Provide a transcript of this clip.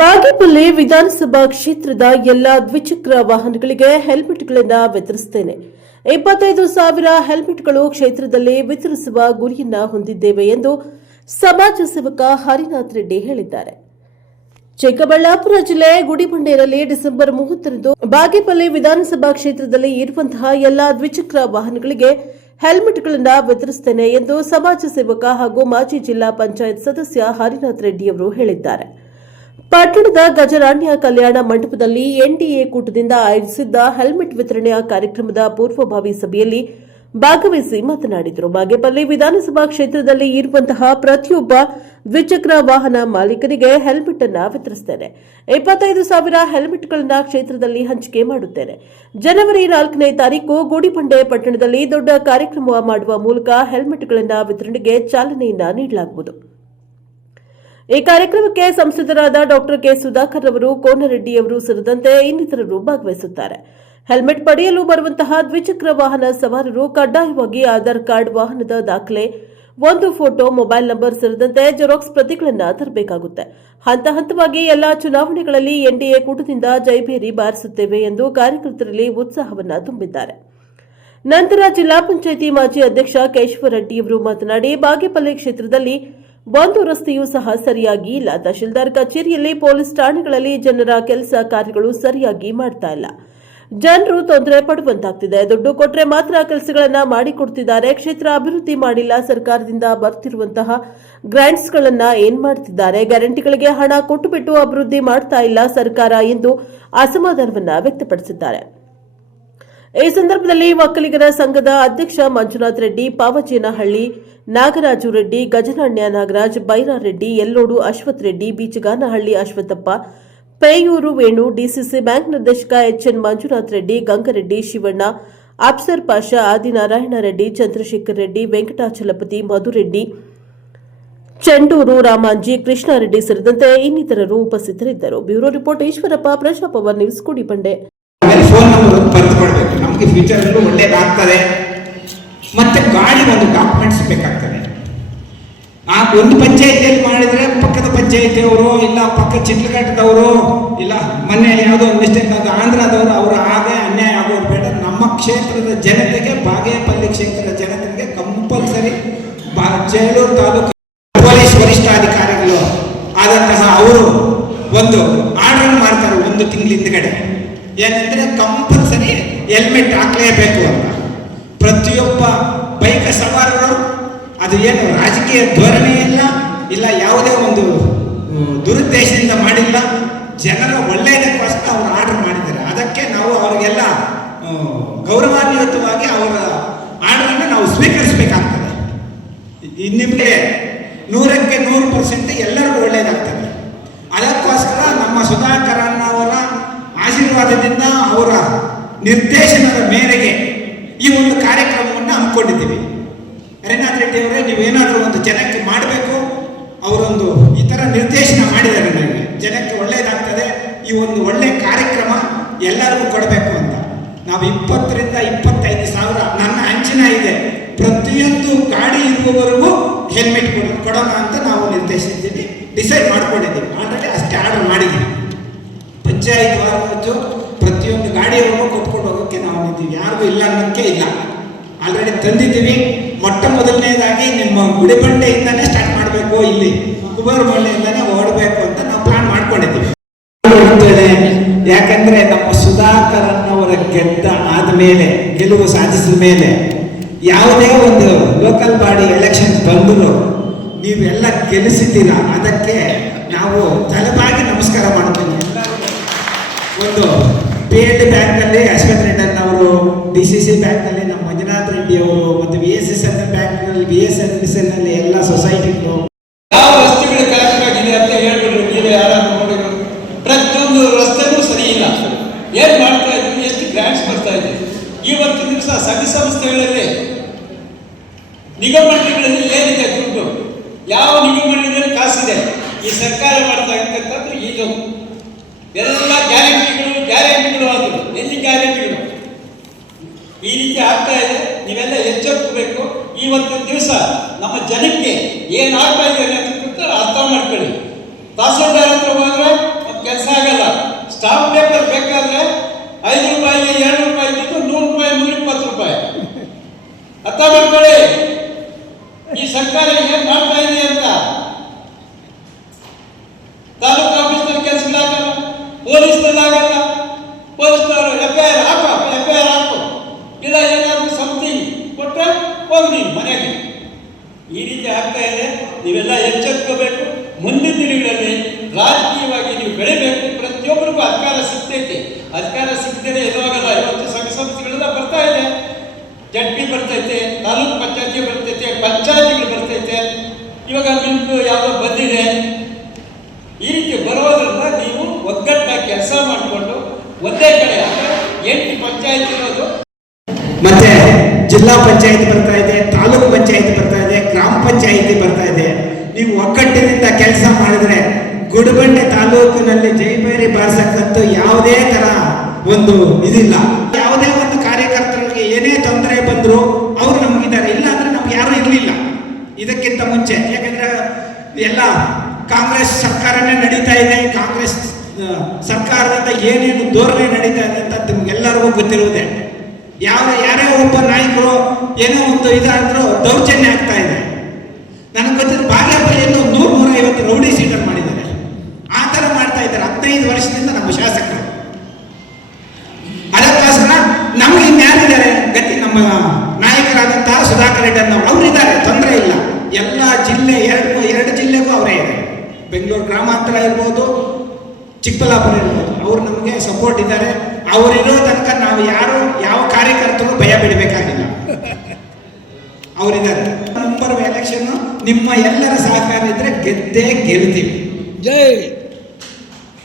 ಬಾಗೇಪಲ್ಲಿ ವಿಧಾನಸಭಾ ಕ್ಷೇತ್ರದ ಎಲ್ಲಾ ದ್ವಿಚಕ್ರ ವಾಹನಗಳಿಗೆ ಹೆಲ್ಮೆಟ್ಗಳನ್ನು ವಿತರಿಸುತ್ತೇನೆ. ಇಪ್ಪತ್ತೈದು ಸಾವಿರ ಹೆಲ್ಮೆಟ್ಗಳು ಕ್ಷೇತ್ರದಲ್ಲಿ ವಿತರಿಸುವ ಗುರಿಯನ್ನ ಹೊಂದಿದ್ದೇವೆ ಎಂದು ಸಮಾಜ ಸೇವಕ ಹರಿನಾಥ್ ರೆಡ್ಡಿ ಹೇಳಿದ್ದಾರೆ. ಚಿಕ್ಕಬಳ್ಳಾಪುರ ಜಿಲ್ಲೆ ಗುಡಿಬಂಡೆಯಲ್ಲಿ ಡಿಸೆಂಬರ್ ಮೂವತ್ತರಂದು ಬಾಗೇಪಲ್ಲಿ ವಿಧಾನಸಭಾ ಕ್ಷೇತ್ರದಲ್ಲಿ ಇರುವಂತಹ ಎಲ್ಲಾ ದ್ವಿಚಕ್ರ ವಾಹನಗಳಿಗೆ ಹೆಲ್ಮೆಟ್ಗಳನ್ನು ವಿತರಿಸುತ್ತೇನೆ ಎಂದು ಸಮಾಜ ಸೇವಕ ಹಾಗೂ ಮಾಜಿ ಜಿಲ್ಲಾ ಪಂಚಾಯತ್ ಸದಸ್ಯ ಹರಿನಾಥ್ ರೆಡ್ಡಿಯವರು ಹೇಳಿದ್ದಾರೆ. ಪಟ್ಟಣದ ಗಜರಾಣ್ಯ ಕಲ್ಯಾಣ ಮಂಟಪದಲ್ಲಿ ಎನ್ಡಿಎ ಕೂಟದಿಂದ ಆಯೋಜಿಸಿದ್ದ ಹೆಲ್ಮೆಟ್ ವಿತರಣೆಯ ಕಾರ್ಯಕ್ರಮದ ಪೂರ್ವಭಾವಿ ಸಭೆಯಲ್ಲಿ ಭಾಗವಹಿಸಿ ಮಾತನಾಡಿದರು. ಬಾಗೇಪಲ್ಲಿ ವಿಧಾನಸಭಾ ಕ್ಷೇತ್ರದಲ್ಲಿ ಇರುವಂತಹ ಪ್ರತಿಯೊಬ್ಬ ದ್ವಿಚಕ್ರ ವಾಹನ ಮಾಲೀಕರಿಗೆ ಹೆಲ್ಮೆಟ್ ಅನ್ನು ವಿತರಿಸುತ್ತೇನೆ ಇಪ್ಪತ್ತೈದು ಸಾವಿರ ಹೆಲ್ಮೆಟ್ಗಳನ್ನು ಕ್ಷೇತ್ರದಲ್ಲಿ ಹಂಚಿಕೆ ಮಾಡುತ್ತೇನೆ. ಜನವರಿ ನಾಲ್ಕನೇ ತಾರೀಕು ಗೋಡಿಬಂಡೆ ಪಟ್ಟಣದಲ್ಲಿ ದೊಡ್ಡ ಕಾರ್ಯಕ್ರಮ ಮಾಡುವ ಮೂಲಕ ಹೆಲ್ಮೆಟ್ಗಳನ್ನು ವಿತರಣೆಗೆ ಚಾಲನೆಯನ್ನು ನೀಡಲಾಗುವುದು. ಈ ಕಾರ್ಯಕ್ರಮಕ್ಕೆ ಸಂಸದರಾದ ಡಾಕ್ಟರ್ ಕೆ ಸುಧಾಕರ್ ಅವರು ಕೋನರೆಡ್ಡಿಯವರು ಸೇರಿದಂತೆ ಇನ್ನಿತರರು ಭಾಗವಹಿಸುತ್ತಾರೆ. ಹೆಲ್ಮೆಟ್ ಪಡೆಯಲು ಬರುವಂತಹ ದ್ವಿಚಕ್ರ ವಾಹನ ಸವಾರರು ಕಡ್ಡಾಯವಾಗಿ ಆಧಾರ್ ಕಾರ್ಡ್ ವಾಹನದ ದಾಖಲೆ, ಒಂದು ಫೋಟೋ, ಮೊಬೈಲ್ ನಂಬರ್ ಸೇರಿದಂತೆ ಜೆರಾಕ್ಸ್ ಪ್ರತಿಗಳನ್ನು ತರಬೇಕಾಗುತ್ತೆ. ಹಂತ ಹಂತವಾಗಿ ಎಲ್ಲಾ ಚುನಾವಣೆಗಳಲ್ಲಿ ಎನ್ಡಿಎ ಕೂಟದಿಂದ ಜೈಭೇರಿ ಬಾರಿಸುತ್ತೇವೆ ಎಂದು ಕಾರ್ಯಕರ್ತರಲ್ಲಿ ಉತ್ಸಾಹವನ್ನು ತುಂಬಿದ್ದಾರೆ. ನಂತರ ಜಿಲ್ಲಾ ಪಂಚಾಯಿತಿ ಮಾಜಿ ಅಧ್ಯಕ್ಷ ಕೇಶವರೆಡ್ಡಿಯವರು ಮಾತನಾಡಿ, ಬಾಗೇಪಲ್ಲಿ ಕ್ಷೇತ್ರದಲ್ಲಿ ಒಂದು ರಸ್ತೆಯೂ ಸಹ ಸರಿಯಾಗಿ ಇಲ್ಲ. ತಹಶೀಲ್ದಾರ್ ಕಚೇರಿಯಲ್ಲಿ ಪೊಲೀಸ್ ಠಾಣೆಗಳಲ್ಲಿ ಜನರ ಕೆಲಸ ಕಾರ್ಯಗಳು ಸರಿಯಾಗಿ ಮಾಡ್ತಾ ಇಲ್ಲ. ಜನರು ತೊಂದರೆ ಪಡುವಂತಾಗ್ತಿದೆ. ದುಡ್ಡು ಕೊಟ್ರೆ ಮಾತ್ರ ಕೆಲಸಗಳನ್ನ ಮಾಡಿಕೊಡ್ತಿದ್ದಾರೆ. ಕ್ಷೇತ್ರ ಅಭಿವೃದ್ಧಿ ಮಾಡಿಲ್ಲ. ಸರ್ಕಾರದಿಂದ ಬರ್ತಿರುವಂತಹ ಗ್ರಾಂಟ್ಸ್ಗಳನ್ನ ಏನ್ ಮಾಡ್ತಿದ್ದಾರೆ? ಗ್ಯಾರಂಟಿಗಳಿಗೆ ಹಣ ಕೊಟ್ಟುಬಿಟ್ಟು ಅಭಿವೃದ್ಧಿ ಮಾಡ್ತಾ ಇಲ್ಲ ಸರ್ಕಾರ ಎಂದು ಅಸಮಾಧಾನವನ್ನ ವ್ಯಕ್ತಪಡಿಸಿದ್ದಾರೆ. ಈ ಸಂದರ್ಭದಲ್ಲಿ ಒಕ್ಕಲಿಗರ ಸಂಘದ ಅಧ್ಯಕ್ಷ ಮಂಜುನಾಥ್ ರೆಡ್ಡಿ, ಪಾವಚೇನಹಳ್ಳಿ ನಾಗರಾಜು ರೆಡ್ಡಿ, ಗಜನಾಣ್ಯ ನಾಗರಾಜ್, ಬೈರಾರೆಡ್ಡಿ, ಯಲ್ಲೋಡು ಅಶ್ವಥ್ ರೆಡ್ಡಿ ಬೀಚಗಾನಹಳ್ಳಿ ಅಶ್ವಥಪ್ಪ, ಪೇಯೂರು ವೇಣು, ಡಿಸಿಸಿ ಬ್ಯಾಂಕ್ ನಿರ್ದೇಶಕ ಎಚ್ಎನ್ ಮಂಜುನಾಥ್ ರೆಡ್ಡಿ, ಗಂಗರೆಡ್ಡಿ ಶಿವಣ್ಣ, ಅಫ್ಸರ್ ಪಾಷಾ, ಆದಿನಾರಾಯಣ ರೆಡ್ಡಿ, ಚಂದ್ರಶೇಖರ್ ರೆಡ್ಡಿ, ವೆಂಕಟಾಚಲಪತಿ ಮಧುರೆಡ್ಡಿ, ಚಂಡೂರು ರಾಮಾಂಜಿ, ಕೃಷ್ಣಾರೆಡ್ಡಿ ಸೇರಿದಂತೆ ಇನ್ನಿತರರು ಉಪಸ್ಥಿತರಿದ್ದರು. Bureau report Eshwarappa Prajapower news Kudibande ನಮಗೆ ಫ್ಯೂಚರಲ್ಲೂ ಒಳ್ಳೇದಾಗ್ತದೆ ಮತ್ತೆ ಗಾಡಿ ಒಂದು ಡಾಕ್ಯುಮೆಂಟ್ಸ್ ಬೇಕಾಗ್ತದೆ. ಆ ಒಂದು ಪಂಚಾಯತಿಯಲ್ಲಿ ಮಾಡಿದ್ರೆ ಪಕ್ಕದ ಪಂಚಾಯತಿಯವರು ಇಲ್ಲ ಪಕ್ಕ ಚಿಟ್ಲಘಟ್ಟದವರು ಇಲ್ಲ ಮೊನ್ನೆ ಯಾವುದೋ ಒಂದು ಮಿಸ್ಟೇಕ್ ಆದ ಆಂಧ್ರದವರು ಅವರು ಹಾಗೆ ಅನ್ಯಾಯ ಆಗೋದು ಬೇಡ. ನಮ್ಮ ಕ್ಷೇತ್ರದ ಜನತೆಗೆ ಬಾಗೇಪಲ್ಲಿ ಕ್ಷೇತ್ರದ ಜನತೆಗೆ ಕಂಪಲ್ಸರಿ ಬಾ ಜೇಳೂರು ತಾಲೂಕು ಪೊಲೀಸ್ ವರಿಷ್ಠಾಧಿಕಾರಿಗಳು ಆದಂತಹ ಅವರು ಒಂದು ಆರ್ಡರ್ ಮಾಡ್ತಾರೆ ಒಂದು ತಿಂಗಳ ಹಿಂದ್ಗಡೆ. ಏನಂದ್ರೆ ಕಂಪಲ್ಸರಿ ಹೆಲ್ಮೆಟ್ ಹಾಕಲೇಬೇಕು ಅಂತ. ಪ್ರತಿಯೊಬ್ಬ ಬೈಕ್ ಸವಾರರು, ಅದು ಏನು ರಾಜಕೀಯ ಧೋರಣೆ ಇಲ್ಲ ಇಲ್ಲ ಯಾವುದೇ ಒಂದು ದುರುದ್ದೇಶದಿಂದ ಮಾಡಿಲ್ಲ, ಜನರ ಒಳ್ಳೆಯದಕ್ಕೋಸ್ಕರ ಅವರು ಆರ್ಡರ್ ಮಾಡಿದ್ದಾರೆ. ಅದಕ್ಕೆ ನಾವು ಅವರಿಗೆಲ್ಲ ಗೌರವಾನ್ವಿತವಾಗಿ ಅವರ ಆರ್ಡರನ್ನು ನಾವು ಸ್ವೀಕರಿಸಬೇಕಾಗ್ತದೆ. ಇದು ನಿಮಗೆ ನೂರಕ್ಕೆ ನೂರು ಪರ್ಸೆಂಟ್ ಎಲ್ಲರಿಗೂ ಒಳ್ಳೆಯದಾಗ್ತದೆ. ಅದಕ್ಕೋಸ್ಕರ ನಮ್ಮ ಸುಧಾಕರ್ ಅನ್ನೋವರ ಆಶೀರ್ವಾದದಿಂದ ಅವರ ನಿರ್ದೇಶನದ ಮೇರೆಗೆ ಈ ಒಂದು ಕಾರ್ಯಕ್ರಮವನ್ನು ಹಮ್ಮಿಕೊಂಡಿದ್ದೀವಿ. ಹರಿನಾಥ್ ರೆಡ್ಡಿ ಅವರೇ, ನೀವೇನಾದರೂ ಒಂದು ಜನಕ್ಕೆ ಮಾಡಬೇಕು, ಅವರೊಂದು ಈ ಥರ ನಿರ್ದೇಶನ ಮಾಡಿದ್ದಾರೆ ನನಗೆ. ಜನಕ್ಕೆ ಒಳ್ಳೆಯದಾಗ್ತದೆ ಈ ಒಂದು ಒಳ್ಳೆ ಕಾರ್ಯಕ್ರಮ ಎಲ್ಲರಿಗೂ ಕೊಡಬೇಕು ಅಂತ. ನಾವು ಇಪ್ಪತ್ತರಿಂದ ಇಪ್ಪತ್ತೈದು ಸಾವಿರ, ನನ್ನ ಅಂಚಿನ ಇದೆ, ಪ್ರತಿಯೊಂದು ಗಾಡಿ ಇರುವವರೆಗೂ ಹೆಲ್ಮೆಟ್ ಕೊಡ, ಕೊಡೋಣ ಅಂತ ನಾವು ನಿರ್ದೇಶಿಸಿದ್ದೀವಿ ಡಿಸೈಡ್ ಮಾಡ್ಕೊಂಡಿದ್ದೀವಿ. ಆಲ್ರೆಡಿ ಅಷ್ಟೇ ಆರ್ಡರ್ ಮಾಡಿದ್ದೀವಿ. ಪಂಚಾಯತ್ ವಾರದ್ದು ಪ್ರತಿಯೊಂದು ಗಾಡಿಯವರೆಗೂ ಕೊಟ್ಕೊಂಡು ಹೋಗೋಕ್ಕೆ ನಾವು ಇದ್ದೀವಿ ಯಾರಿಗೂ ಇಲ್ಲ ಅನ್ನೋಕ್ಕೆ ಇಲ್ಲ. ಆಲ್ರೆಡಿ ತಂದಿದ್ದೀವಿ. ಮೊಟ್ಟ ಮೊದಲನೇದಾಗಿ ನಿಮ್ಮ ಗುಡಿಬಂಡೆಯಿಂದನೇ ಸ್ಟಾರ್ಟ್ ಮಾಡಬೇಕು. ಇಲ್ಲಿ ಕುಮಾರಮಳ್ಳಿಯಿಂದನೇ ಓಡಬೇಕು ಅಂತ ನಾವು ಪ್ಲಾನ್ ಮಾಡ್ಕೊಂಡಿದ್ದೀವಿ. ಯಾಕಂದ್ರೆ ನಮ್ಮ ಸುಧಾಕರ್ ಅನ್ನೋರ ಗೆದ್ದ ಆದ್ಮೇಲೆ, ಗೆಲುವು ಸಾಧಿಸಿದ ಮೇಲೆ ಯಾವುದೇ ಒಂದು ಲೋಕಲ್ ಬಾಡಿ ಎಲೆಕ್ಷನ್ ಬಂದರೂ ನೀವೆಲ್ಲ ಗೆಲ್ಲಿಸಿದ್ದೀರಾ? ಅದಕ್ಕೆ ನಾವು ತಲೆಬಾಗಿ ನಮಸ್ಕಾರ ಎಲ್ಲರಿಗೂ ಒಂದು ಪಿ ಎಲ್ ಡಿ ಬ್ಯಾಂಕ್ನಲ್ಲಿ ಅಶ್ವಥ್ ರೆಡ್ಡನ್ ಅವರು ಡಿ ಸಿ ಸಿ ಬ್ಯಾಂಕ್ನಲ್ಲಿ ನಮ್ಮ ಮಂಜುನಾಥ್ ರೆಡ್ಡಿ ಅವರು ಮತ್ತು ಬಿ ಎಸ್ ಎಸ್ ಎನ್ ಬ್ಯಾಂಕ್ನಲ್ಲಿ ಬಿ ಎಸ್ ಎನ್ ಎಸ್ನಲ್ಲಿ ಎಲ್ಲ ಸೊಸೈಟಿಗಳು. ಯಾವ ರಸ್ತೆಗಳು ಆಗಿದೆ ಅಂತ ಹೇಳ್ಬಿಟ್ರು, ನೀವು ಯಾರು ನೋಡಿದ್ರು ಪ್ರತಿಯೊಂದು ರಸ್ತೆನೂ ಸರಿ ಇಲ್ಲ. ಏನ್ ಮಾಡ್ತಾ ಇದ್ವಿ ಎಷ್ಟು ಗ್ರಾಂಟ್ಸ್ ಬರ್ತಾ ಇದೆ ಇವತ್ತು ದಿವಸ ಸಂಘ ಸಂಸ್ಥೆಗಳಲ್ಲಿ ನಿಗಮ ಏನಿದೆ ದುಡ್ಡು? ಯಾವ ನಿಗಮ ಕಾಸಿದೆ? ಈ ಸರ್ಕಾರ ಮಾಡ್ತಾ ಇರ್ತಕ್ಕಂಥದ್ದು ಈಗ ಎಲ್ಲ ಗ್ಯಾರಂಟಿಗಳು ಈ ರೀತಿ ಆಗ್ತಾ ಇದೆ. ನೀವೆಲ್ಲ ಎಚ್ಚೆತ್ತಬೇಕು. ಒಂದು ದಿವಸ ನಮ್ಮ ಜನಕ್ಕೆ ಏನಾಗ್ತಾ ಇದೆ ಅನ್ನೋದಕ್ಕಿಂತ ಅರ್ಥ ಮಾಡ್ಕೊಳ್ಳಿ. ತಹಸೀಲ್ದಾರ್ ಹತ್ರ ಹೋದ್ರೆ ಕೆಲಸ ಆಗಲ್ಲ. ಸ್ಟಾಫ್ ಪೇಪರ್ ಬೇಕಾದ್ರೆ ಐದು ರೂಪಾಯಿ ಎರಡು ರೂಪಾಯಿ ಇದ್ದು ನೂರು ರೂಪಾಯಿ ನೂರ ಇಪ್ಪತ್ತು ರೂಪಾಯಿ. ಅರ್ಥ ಮಾಡ್ಕೊಳ್ಳಿ. ಈ ಸರ್ಕಾರ ಏನು ಮಾಡ್ತಾ ಇದೆ? ಬೆಳಿಬೇಕು ಪ್ರತಿಯೊಬ್ಬರಿಗೂ ಅಧಿಕಾರ ಸಿಗ್ತೈತಿ. ಅಧಿಕಾರ ಸಿಗ್ತೇನೆ ಇರುವಾಗಲ್ಲ ಇವತ್ತು ಸಂಘ ಸಂಸ್ಥೆಗಳೆಲ್ಲ ಬರ್ತಾ ಇದೆ. ಜಡ್ ಪಿ ಬರ್ತೈತೆ, ತಾಲೂಕು ಪಂಚಾಯತಿ ಬರ್ತೈತೆ, ಪಂಚಾಯತಿಗಳು ಬರ್ತೈತೆ. ಇವಾಗ ನಿಮ್ದು ಯಾವುದೋ ಬಂದಿದೆ. ಈ ರೀತಿ ಬರೋದ್ರಿಂದ ನೀವು ಒಗ್ಗಟ್ಟಾಗಿ ಕೆಲಸ ಮಾಡಿಕೊಂಡು ಒಂದೇ ಕಡೆ ಎಂಟು ಪಂಚಾಯತ್ ಇರೋದು. ಮತ್ತೆ ಜಿಲ್ಲಾ ಪಂಚಾಯತ್ ಬರ್ತಾ ಇದೆ, ತಾಲೂಕು ಪಂಚಾಯತ್ ಬರ್ತಾ ಇದೆ, ಗ್ರಾಮ ಪಂಚಾಯತಿ ಬರ್ತಾ ಇದೆ. ನೀವು ಒಗ್ಗಟ್ಟಿನಿಂದ ಕೆಲಸ ಮಾಡಿದ್ರೆ ಗುಡಿಬಂಡೆ ತಾಲೂಕಿನಲ್ಲಿ ಜೈಬೇರಿ ಬಾರಿಸಕ್ಕಂತೂ ಯಾವುದೇ ತರ ಒಂದು ಇದಿಲ್ಲ. ಯಾವುದೇ ಒಂದು ಕಾರ್ಯಕರ್ತರಿಗೆ ಏನೇ ತೊಂದರೆ ಬಂದ್ರು ಅವ್ರು ನಮ್ಗಿದ್ದಾರೆ ಇಲ್ಲ ಅಂದ್ರೆ ನಮ್ಗೆ ಯಾರು ಇರಲಿಲ್ಲ. ಇದಕ್ಕಿಂತ ಮುಂಚೆ. ಯಾಕಂದ್ರೆ ಎಲ್ಲ ಕಾಂಗ್ರೆಸ್ ಸರ್ಕಾರನೇ ನಡೀತಾ ಇದೆ. ಕಾಂಗ್ರೆಸ್ ಸರ್ಕಾರದಿಂದ ಏನೇನು ಧೋರಣೆ ನಡೀತಾ ಇದೆ ಅಂತ ನಿಮ್ಗೆಲ್ಲರಿಗೂ ಗೊತ್ತಿರುವುದೇ. ಯಾವ, ಯಾರೇ ಒಬ್ಬ ನಾಯಕರು ಏನೋ ಒಂದು ಇದಾದ್ರೂ ದೌರ್ಜನ್ಯ ಆಗ್ತಾ ಇದೆ. ನನಗೆ ಗೊತ್ತಿದ್ದು ಬಾಗೇಪಲ್ಲಿಯಲ್ಲಿ ಒಂದು ನೂರು ನೂರ ಐವತ್ತು ರೌಡಿ ಸೀಟರ್ ಮಾಡಿದ್ದಾರೆ ಆ ಥರ ಮಾಡ್ತಾ ಇದ್ದಾರೆ ಹದಿನೈದು ವರ್ಷದಿಂದ ನಮ್ಮ ಶಾಸಕರು. ಅದಕ್ಕೋಸ್ಕರ ನಮಗೆ ಇನ್ಯಾರಿದ್ದಾರೆ ಗತಿ ನಮ್ಮ ನಾಯಕರಾದಂತಹ ಸುಧಾಕರ್ ಅನ್ನೋರು ಅವರಿದ್ದಾರೆ, ತೊಂದರೆ ಇಲ್ಲ. ಎಲ್ಲ ಜಿಲ್ಲೆ ಎರಡು ಎರಡು ಜಿಲ್ಲೆಗೂ ಅವರೇ ಇದೆ. ಬೆಂಗಳೂರು ಗ್ರಾಮಾಂತರ ಇರ್ಬೋದು, ಚಿಕ್ಕಬಳ್ಳಾಪುರ ಇರ್ಬೋದು, ಅವರು ನಮಗೆ ಸಪೋರ್ಟ್ ಇದ್ದಾರೆ. ಅವರಿರೋ ತನಕ ನಾವು ಯಾರು, ಯಾವ ಕಾರ್ಯಕರ್ತರು ಭಯ ಬಿಡಬೇಕಾಗಿಲ್ಲ. ಅವರಿದ್ದಾರೆ. ಮುಂಬರುವ ಎಲೆಕ್ಷನ್ ನಿಮ್ಮ ಎಲ್ಲರ ಸಹಕಾರ ಇದ್ರೆ ಗೆದ್ದೇ ಗೆಲ್ತೀವಿ. ಜೈ